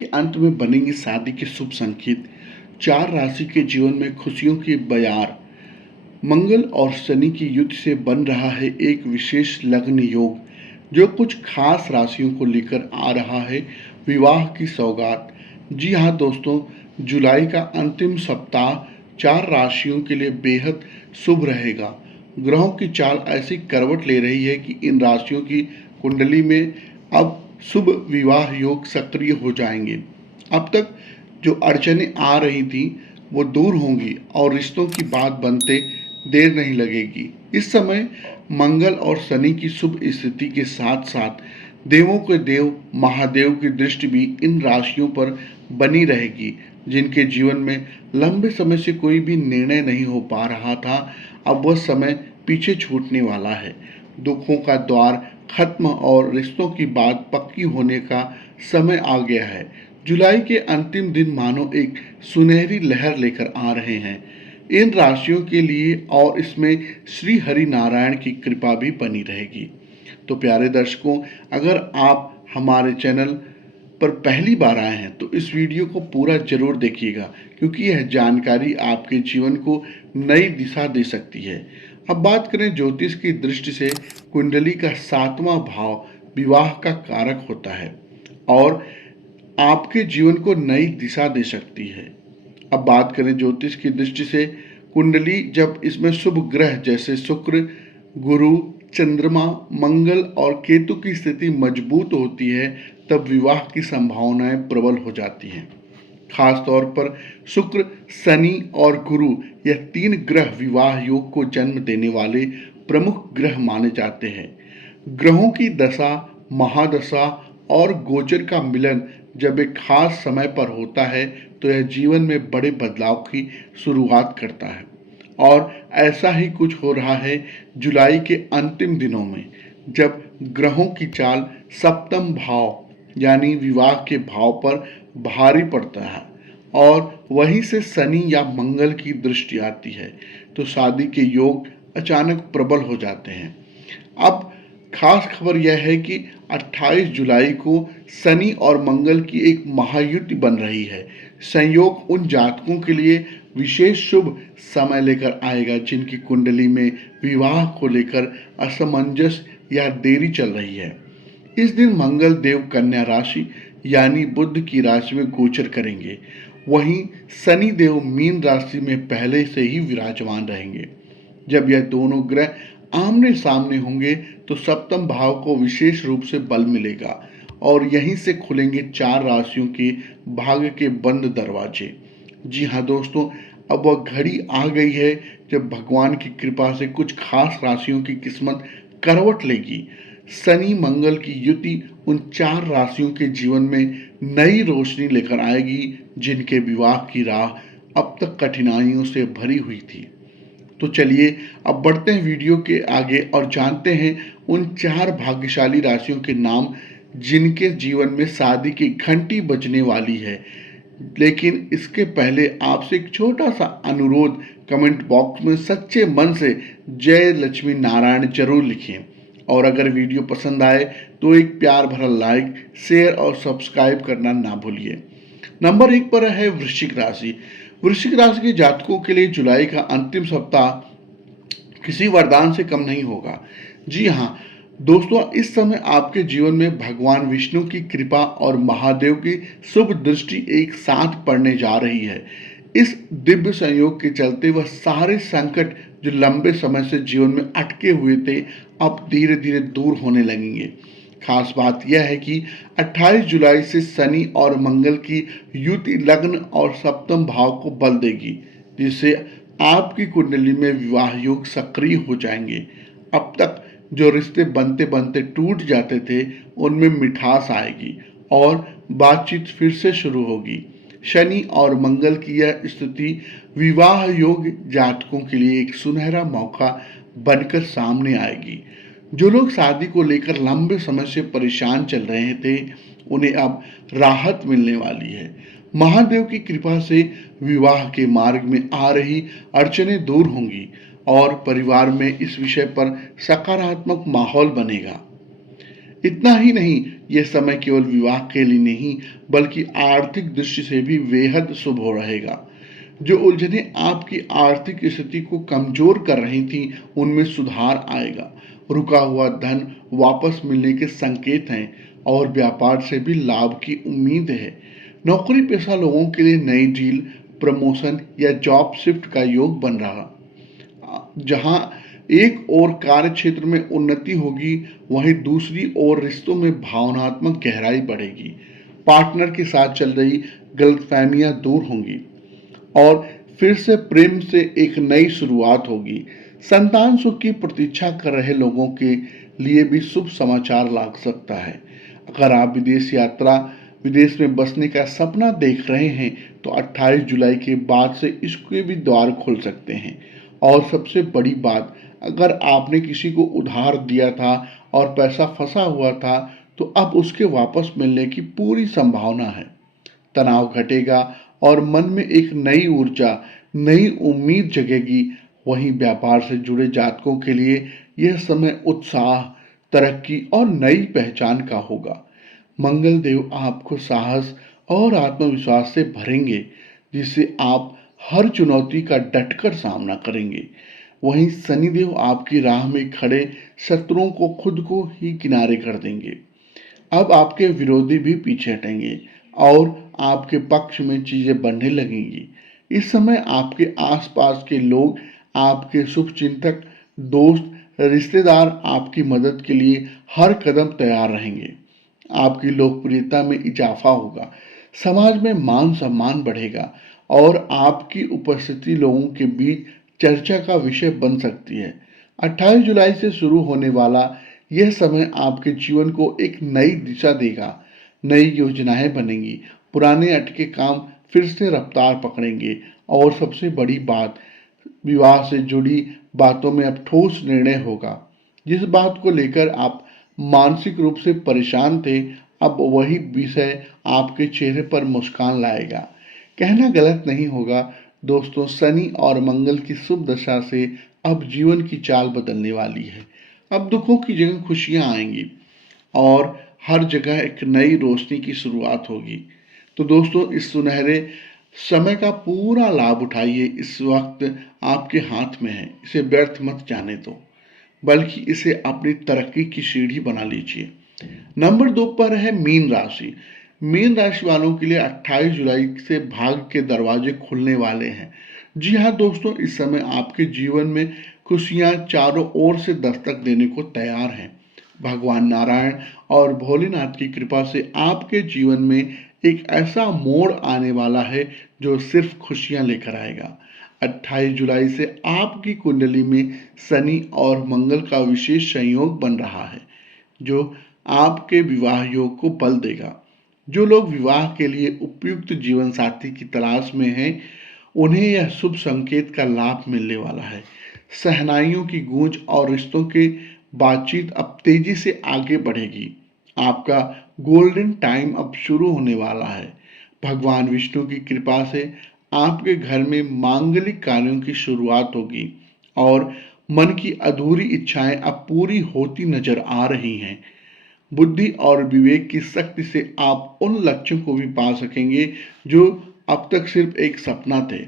के अंत में बनेंगे शादी के शुभ संकेत। चार राशि के जीवन में खुशियों की बयार। मंगल और शनि की युति से बन रहा है एक विशेष लग्न योग जो कुछ खास राशियों को लेकर आ रहा है विवाह की सौगात। जी हाँ दोस्तों, जुलाई का अंतिम सप्ताह चार राशियों के लिए बेहद शुभ रहेगा। ग्रहों की चाल ऐसी करवट ले रही है कि इन राशियों की कुंडली में अब शुभ विवाह योग सक्रिय हो जाएंगे। अब तक जो अड़चनें आ रही थी वो दूर होंगी और रिश्तों की बात बनते देर नहीं लगेगी। इस समय मंगल और शनि की शुभ स्थिति के साथ साथ देवों के देव महादेव की दृष्टि भी इन राशियों पर बनी रहेगी। जिनके जीवन में लंबे समय से कोई भी निर्णय नहीं हो पा रहा था, अब वह समय पीछे छूटने वाला है। दुखों का द्वार खत्म और रिश्तों की बात पक्की होने का समय आ गया है। जुलाई के अंतिम दिन मानो एक सुनहरी लहर लेकर आ रहे हैं इन राशियों के लिए, और इसमें श्री हरि नारायण की कृपा भी बनी रहेगी। तो प्यारे दर्शकों, अगर आप हमारे चैनल पर पहली बार आए हैं तो इस वीडियो को पूरा जरूर देखिएगा, क्योंकि यह जानकारी आपके जीवन को नई दिशा दे सकती है। अब बात करें ज्योतिष की दृष्टि से, कुंडली का सातवां भाव विवाह का कारक होता है और आपके जीवन को नई दिशा दे सकती है। अब बात करें ज्योतिष की दृष्टि से, कुंडली जब इसमें शुभ ग्रह जैसे शुक्र, गुरु, चंद्रमा, मंगल और केतु की स्थिति मजबूत होती है, तब विवाह की संभावनाएं प्रबल हो जाती हैं। खास तौर पर शुक्र, शनि और गुरु, यह तीन ग्रह विवाह योग को जन्म देने वाले प्रमुख ग्रह माने जाते हैं। ग्रहों की दशा, महादशा और गोचर का मिलन जब एक खास समय पर होता है तो यह जीवन में बड़े बदलाव की शुरुआत करता है। और ऐसा ही कुछ हो रहा है जुलाई के अंतिम दिनों में, जब ग्रहों की चाल सप्तम भाव यानी विवाह के भाव पर भारी पड़ता है और वहीं से शनि या मंगल की दृष्टि आती है, तो शादी के योग अचानक प्रबल हो जाते हैं। अब खास खबर यह है कि 28 जुलाई को शनि और मंगल की एक महायुति बन रही है। संयोग उन जातकों के लिए विशेष शुभ समय लेकर आएगा जिनकी कुंडली में विवाह को लेकर असमंजस या देरी चल रही है। इस दिन मंगल देव कन्या राशि यानी बुध की राशि में गोचर करेंगे, वहीं शनि देव मीन राशि में पहले से ही विराजमान रहेंगे। जब यह दोनों ग्रह आमने सामने होंगे तो सप्तम भाव को विशेष रूप से बल मिलेगा और यहीं से खुलेंगे चार राशियों के भाग्य के बंद दरवाजे। जी हाँ दोस्तों, अब वह घड़ी आ गई है जब भगवान की कृपा से कुछ खास राशियों की किस्मत करवट लेगी। शनि मंगल की युति उन चार राशियों के जीवन में नई रोशनी लेकर आएगी जिनके विवाह की राह अब तक कठिनाइयों से भरी हुई थी। तो चलिए अब बढ़ते हैं वीडियो के आगे और जानते हैं उन चार भाग्यशाली राशियों के नाम जिनके जीवन में शादी की घंटी बजने वाली है। लेकिन इसके पहले आपसे एक छोटा सा अनुरोध, कमेंट बॉक्स में सच्चे मन से जय लक्ष्मी नारायण जरूर लिखें और अगर वीडियो पसंद आए तो एक प्यार भरा लाइक, शेयर और सब्सक्राइब करना ना भूलिए। नंबर एक पर है वृश्चिक राशि। वृश्चिक राशि के जातकों के लिए जुलाई का अंतिम सप्ताह किसी वरदान से कम नहीं होगा। जी हाँ दोस्तों, इस समय आपके जीवन में भगवान विष्णु की कृपा और महादेव की शुभ दृष्टि एक साथ पड़ने जा रही है। इस दिव्य संयोग के चलते वह सारे संकट जो लंबे समय से जीवन में अटके हुए थे, अब धीरे धीरे दूर होने लगेंगे। खास बात यह है कि 28 जुलाई से शनि और मंगल की युति लग्न और सप्तम भाव को बल देगी, जिससे आपकी कुंडली में विवाह योग सक्रिय हो जाएंगे। अब तक जो रिश्ते बनते बनते टूट जाते थे उनमें मिठास आएगी और बातचीत फिर से शुरू होगी। शनि और मंगल की यह स्थिति विवाह योग जातकों के लिए एक सुनहरा मौका बनकर सामने आएगी। जो लोग शादी को लेकर लंबे समय से परेशान चल रहे थे, उन्हें अब राहत मिलने वाली है। महादेव की कृपा से विवाह के मार्ग में आ रही अड़चनें दूर होंगी और परिवार में इस विषय पर सकारात्मक माहौल बनेगा। इतना ही नहीं, यह समय केवल विवाह के लिए नहीं बल्कि आर्थिक दृष्टि से भी बेहद शुभ हो रहेगा। जो उलझनें आपकी आर्थिक स्थिति को कमजोर कर रही थी उनमें सुधार आएगा। रुका हुआ धन वापस मिलने के संकेत हैं और व्यापार से भी लाभ की उम्मीद है। नौकरी पेशा लोगों के लिए नई डील, प्रमोशन या जॉब शिफ्ट का योग बन रहा। जहां एक ओर कार्य क्षेत्र में उन्नति होगी वहीं दूसरी ओर रिश्तों में भावनात्मक गहराई बढ़ेगी। पार्टनर के साथ चल रही गलतफहमियां दूर होंगी और फिर से प्रेम से एक नई शुरुआत होगी। संतान सुख की प्रतीक्षा कर रहे लोगों के लिए भी शुभ समाचार लाग सकता है। अगर आप विदेश में बसने का सपना देख रहे हैं तो 28 जुलाई के बाद से इसके भी द्वार खुल सकते हैं। और सबसे बड़ी बात, अगर आपने किसी को उधार दिया था और पैसा फंसा हुआ था तो अब उसके वापस मिलने की पूरी संभावना है। तनाव घटेगा और मन में एक नई ऊर्जा, नई उम्मीद जगेगी। वहीं व्यापार से जुड़े जातकों के लिए यह समय उत्साह, तरक्की और नई पहचान का होगा। मंगल देव आपको साहस और आत्मविश्वास से भरेंगे जिससे आप हर चुनौती का डटकर सामना करेंगे। वहीं शनिदेव आपकी राह में खड़े शत्रुओं को खुद को ही किनारे कर देंगे। अब आपके विरोधी भी पीछे हटेंगे और आपके पक्ष में चीजें बढ़ने लगेंगी। इस समय आपके आसपास के लोग, आपके शुभचिंतक, दोस्त, रिश्तेदार आपकी मदद के लिए हर कदम तैयार रहेंगे। आपकी लोकप्रियता में इजाफा होगा, समाज में मान सम्मान बढ़ेगा और आपकी उपस्थिति लोगों के बीच चर्चा का विषय बन सकती है। 28 जुलाई से शुरू होने वाला यह समय आपके जीवन को एक नई दिशा देगा। नई योजनाएं बनेंगी, पुराने अटके काम फिर से रफ्तार पकड़ेंगे और सबसे बड़ी बात, विवाह से जुड़ी बातों में अब ठोस निर्णय होगा। जिस बात को लेकर आप मानसिक रूप से परेशान थे, अब वही विषय आपके चेहरे पर मुस्कान लाएगा। कहना गलत नहीं होगा दोस्तों, शनि और मंगल की शुभ दशा से अब जीवन की चाल बदलने वाली है। अब दुखों की जगह खुशियां आएंगी और हर जगह एक नई रोशनी की शुरुआत होगी। तो दोस्तों, इस सुनहरे समय का पूरा लाभ उठाइए। इस वक्त आपके हाथ में है, इसे व्यर्थ मत जाने दो, बल्कि इसे अपनी तरक्की की सीढ़ी बना लीजिए। नंबर 2 पर है मीन राशि। मीन राशि वालों के लिए 28 जुलाई से भाग्य के दरवाजे खुलने वाले हैं। जी हाँ दोस्तों, इस समय आपके जीवन में खुशियां चारों ओर से दस्तक देने को तैयार हैं। भगवान नारायण और भोलेनाथ की कृपा से आपके जीवन में एक ऐसा मोड़ आने वाला है जो सिर्फ खुशियां लेकर आएगा। 28 जुलाई से आपकी कुंडली में शनि और मंगल का विशेष संयोग बन रहा है जो आपके विवाह योग को बल देगा। जो लोग विवाह के लिए उपयुक्त जीवन साथी की तलाश में हैं उन्हें यह शुभ संकेत का लाभ मिलने वाला है। शहनाइयों की गूंज और रिश्तों की बातचीत अब तेजी से आगे बढ़ेगी। आपका गोल्डन टाइम अब शुरू होने वाला है। भगवान विष्णु की कृपा से आपके घर में मांगलिक कार्यों की शुरुआत होगी और मन की अधूरी इच्छाएं अब पूरी होती नजर आ रही हैं। बुद्धि और विवेक की शक्ति से आप उन लक्ष्यों को भी पा सकेंगे जो अब तक सिर्फ एक सपना थे।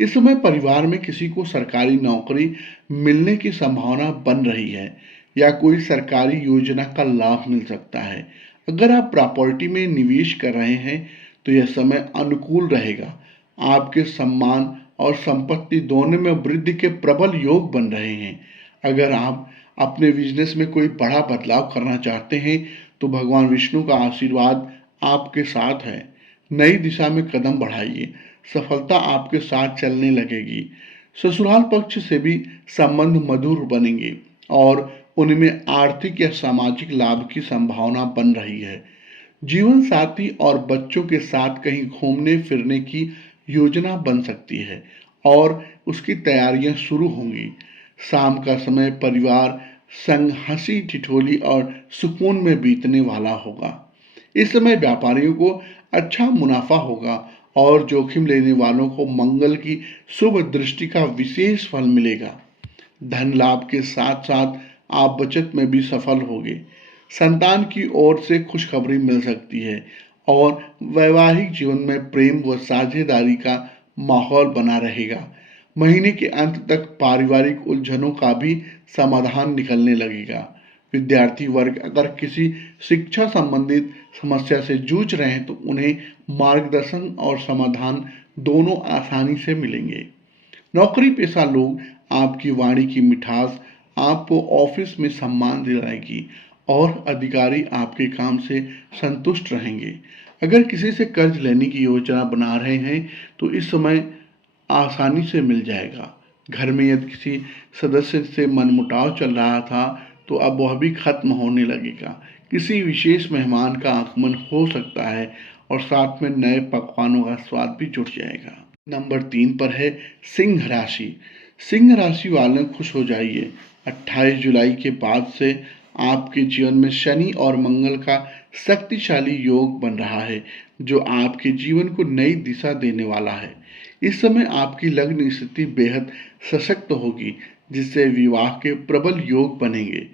इस समय परिवार में किसी को सरकारी नौकरी मिलने की संभावना बन रही है या कोई सरकारी योजना का लाभ मिल सकता है। अगर आप प्रॉपर्टी में निवेश कर रहे हैं तो यह समय अनुकूल रहेगा। आपके सम्मान और संपत्ति दोनों में वृद्धि के प्रबल योग बन रहे हैं। अगर आप अपने बिजनेस में कोई बड़ा बदलाव करना चाहते हैं तो भगवान विष्णु का आशीर्वाद आपके साथ है। नई दिशा में कदम बढ़ाइए, सफलता आपके साथ चलने लगेगी। ससुराल पक्ष से भी संबंध मधुर बनेंगे और उनमें आर्थिक या सामाजिक लाभ की संभावना बन रही है। जीवन साथी और बच्चों के साथ कहीं घूमने फिरने की योजना बन सकती है और उसकी तैयारियां शुरू होंगी। शाम का समय परिवार संग हंसी ठिठोली और सुकून में बीतने वाला होगा। इस समय व्यापारियों को अच्छा मुनाफा होगा और जोखिम लेने वालों को मंगल की शुभ दृष्टि का विशेष फल मिलेगा। धन लाभ के साथ साथ आप बचत में भी सफल होंगे। संतान की ओर से खुशखबरी मिल सकती है और वैवाहिक जीवन में प्रेम व साझेदारी का माहौल बना रहेगा। महीने के अंत तक पारिवारिक उलझनों का भी समाधान निकलने लगेगा। विद्यार्थी वर्ग अगर किसी शिक्षा संबंधित समस्या से जूझ रहे हैं तो उन्हें मार्गदर्शन और समाधान दोनों आसानी से मिलेंगे। नौकरी पेशा लोग, आपकी वाणी की मिठास आपको ऑफिस में सम्मान दिलाएगी और अधिकारी आपके काम से संतुष्ट रहेंगे। अगर किसी से कर्ज लेने की योजना बना रहे हैं तो इस समय आसानी से मिल जाएगा। घर में यदि किसी सदस्य से मनमुटाव चल रहा था तो अब वह भी खत्म होने लगेगा। किसी विशेष मेहमान का आगमन हो सकता है और साथ में नए पकवानों का स्वाद भी जुड़ जाएगा। नंबर 3 पर है सिंह राशि। सिंह राशि वाले खुश हो जाइए। 28 जुलाई के बाद से आपके जीवन में शनि और मंगल का शक्तिशाली योग बन रहा है जो आपके जीवन को नई दिशा देने वाला है। इस समय आपकी लग्न स्थिति बेहद सशक्त होगी जिससे विवाह के प्रबल योग बनेंगे।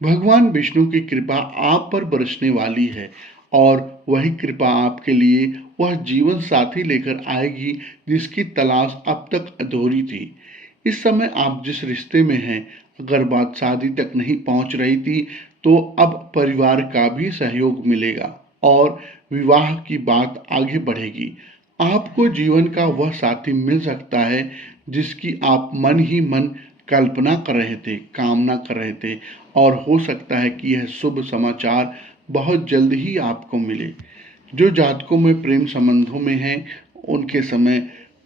भगवान विष्णु की कृपा आप पर बरसने वाली है और वही कृपा आपके लिए वह जीवन साथी लेकर आएगी जिसकी तलाश अब तक अधूरी थी। इस समय आप जिस रिश्ते में हैं, अगर बात शादी तक नहीं पहुंच रही थी तो अब परिवार का भी सहयोग मिलेगा और विवाह की बात आगे बढ़ेगी। आपको जीवन का वह साथी मिल सकता है जिसकी आप मन ही मन कल्पना कर रहे थे, कामना कर रहे थे और हो सकता है कि यह शुभ समाचार बहुत जल्द ही आपको मिले। जो जातकों में प्रेम संबंधों में हैं, उनके समय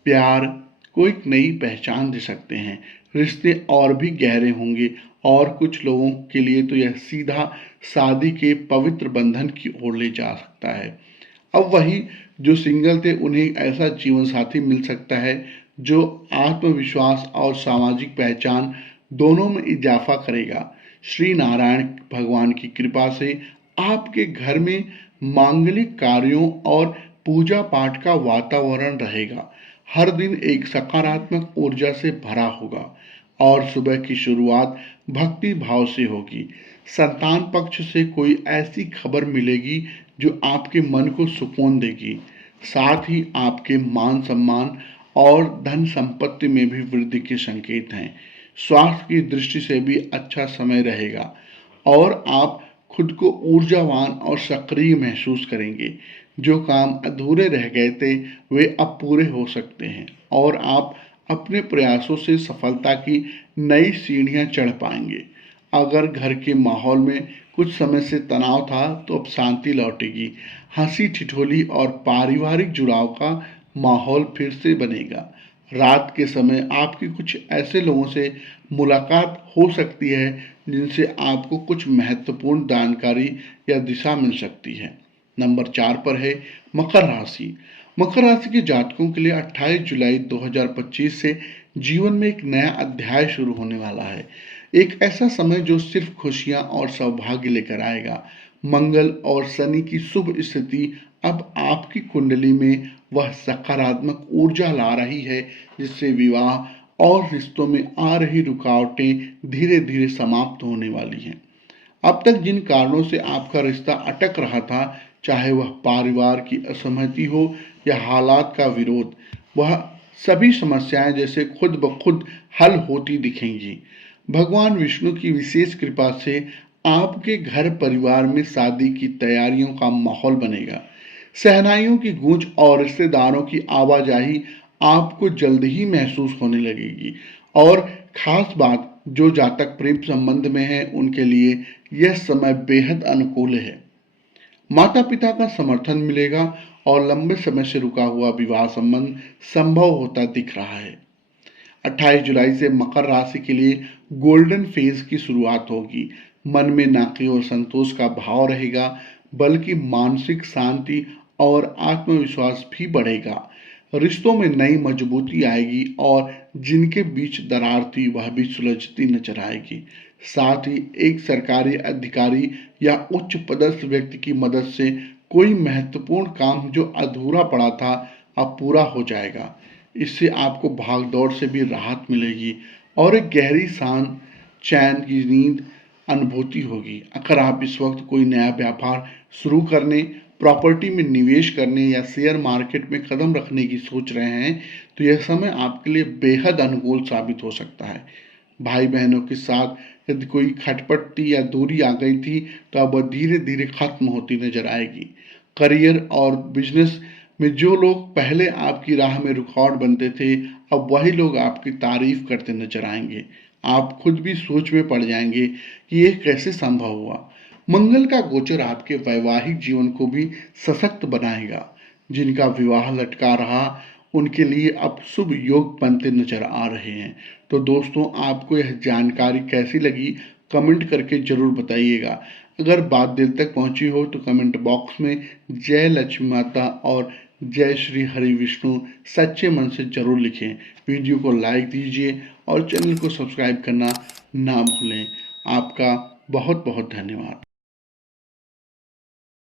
प्यार को एक नई पहचान दे सकते हैं। रिश्ते और भी गहरे होंगे और कुछ लोगों के लिए तो यह सीधा शादी के पवित्र बंधन की ओर ले जा सकता है। अब वही जो सिंगल थे उन्हें ऐसा जीवन साथी मिल सकता है जो आत्मविश्वास और सामाजिक पहचान दोनों में इजाफा करेगा। श्री नारायण भगवान की कृपा से आपके घर में मांगलिक कार्यों और पूजा पाठ का वातावरण रहेगा। हर दिन एक सकारात्मक ऊर्जा से भरा होगा और सुबह की शुरुआत भक्ति भाव से होगी। संतान पक्ष से कोई ऐसी खबर मिलेगी जो आपके मन को सुकून देगी। साथ ही आपके मान सम्मान और धन संपत्ति में भी वृद्धि के संकेत हैं। स्वास्थ्य की दृष्टि से भी अच्छा समय रहेगा और आप खुद को ऊर्जावान और सक्रिय महसूस करेंगे। जो काम अधूरे रह गए थे वे अब पूरे हो सकते हैं और आप अपने प्रयासों से सफलता की नई सीढ़ियां चढ़ पाएंगे। अगर घर के माहौल में कुछ समय से तनाव था तो अब शांति लौटेगी। हंसी ठिठोली और पारिवारिक जुड़ाव का माहौल फिर से बनेगा। रात के समय आपकी कुछ ऐसे लोगों से मुलाकात हो सकती है जिनसे आपको कुछ महत्वपूर्ण जानकारी या दिशा मिल सकती है। नंबर 4 पर है मकर राशि। मकर राशि के जातकों के लिए 28 जुलाई 2025 से जीवन में एक नया अध्याय शुरू होने वाला है। एक ऐसा समय जो सिर्फ खुशियां और सौभाग्य लेकर आएगा। मंगल और शनि की शुभ स्थिति अब आपकी कुंडली में वह सकारात्मक ऊर्जा ला रही है जिससे विवाह और रिश्तों में आ रही रुकावटें धीरे धीरे समाप्त होने वाली हैं। अब तक जिन कारणों से आपका रिश्ता अटक रहा था, चाहे वह परिवार की असहमति हो या हालात का विरोध, वह सभी समस्याएं जैसे खुद ब खुद हल होती दिखेंगी। भगवान विष्णु की विशेष कृपा से आपके घर परिवार में शादी की तैयारियों का माहौल बनेगा। शहनाइयों की गूंज और रिश्तेदारों की आवाजाही आपको जल्द ही महसूस होने लगेगी और खास बात जो जातक प्रेम संबंध में है उनके लिए यह समय बेहद अनुकूल है। माता पिता का समर्थन मिलेगा और लंबे समय से रुका हुआ विवाह संबंध संभव होता दिख रहा है। 28 जुलाई से मकर राशि के लिए गोल्डन फेज की शुरुआत होगी। मन में ना केवल संतोष का भाव रहेगा बल्कि मानसिक शांति और आत्मविश्वास भी बढ़ेगा। रिश्तों में नई मजबूती आएगी और जिनके बीच दरार थी वह भी सुलझती नजर आएगी। साथ ही एक सरकारी अधिकारी या उच्च पदस्थ व्यक्ति की मदद से कोई महत्वपूर्ण काम जो अधूरा पड़ा था अब पूरा हो जाएगा। इससे आपको भाग दौड़ से भी राहत मिलेगी और एक गहरी शांत चैन की नींद अनुभूति होगी। अगर आप इस वक्त कोई नया व्यापार शुरू करने, प्रॉपर्टी में निवेश करने या शेयर मार्केट में कदम रखने की सोच रहे हैं, तो यह समय आपके लिए बेहद अनुकूल साबित हो सकता है। भाई बहनों के साथ यदि कोई खटपटी या दूरी आ गई थी, तो अब वह धीरे धीरे खत्म होती नजर आएगी। करियर और बिजनेस में जो लोग पहले आपकी राह में रुकावट बनते थे, अब वही लोग आपकी तारीफ करते नजर आएंगे। आप खुद भी सोच में पड़ जाएंगे कि यह कैसे संभव हुआ। मंगल का गोचर आपके वैवाहिक जीवन को भी सशक्त बनाएगा। जिनका विवाह लटका रहा, उनके लिए अब शुभ योग बनते नजर आ रहे हैं। तो दोस्तों, आपको यह जानकारी कैसी लगी, कमेंट करके जरूर बताइएगा। अगर बात दिल तक पहुंची हो तो कमेंट बॉक्स में जय लक्ष्मी माता और जय श्री हरि विष्णु सच्चे मन से जरूर लिखें। वीडियो को लाइक दीजिए और चैनल को सब्सक्राइब करना ना भूलें। आपका बहुत बहुत धन्यवाद।